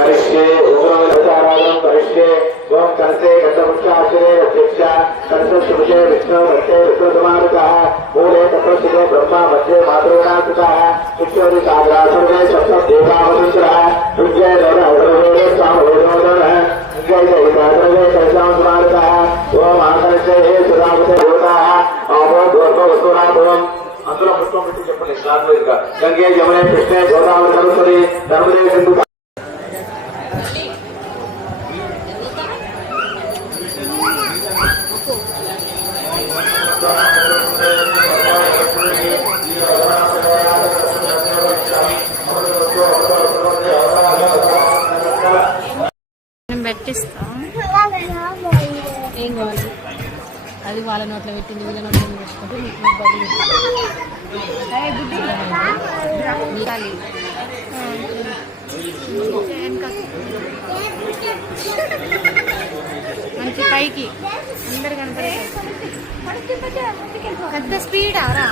करिष्ये ओम करिष्ये ओम कंसे गंधपुष्पाक्षरे अध्यक्ष कंसुभुजे विष्णु भट्टे विष्णुसमारुतः मूले तपस्विने ब्रह्मा मध्ये मातॄणाकृतः शिक्षोदि सागरा सर्वे सप्त देवावसुत्रः विजय नर अवरोधे स्वामोदोदरः जय जय सर्वे कलशां समारुतः ओम आकर्षये सुधामते भूताः आभो दोर्भो वस्तुनाभवम् अंतरा पुष्पं पेट्टि చెప్పండి సాత్విక గంగే యమునే కృష్ణే గోదావరి సరస్వతి నర్మదే సింధు పెట్టిస్తాం ఏం కావాలి అది వాళ్ళ నోట్లో పెట్టింది వీళ్ళ నోట్లో వేసుకుంటే మంచి పైకి అందరు కనపడతారు పెద్ద స్పీడ్ ఆరా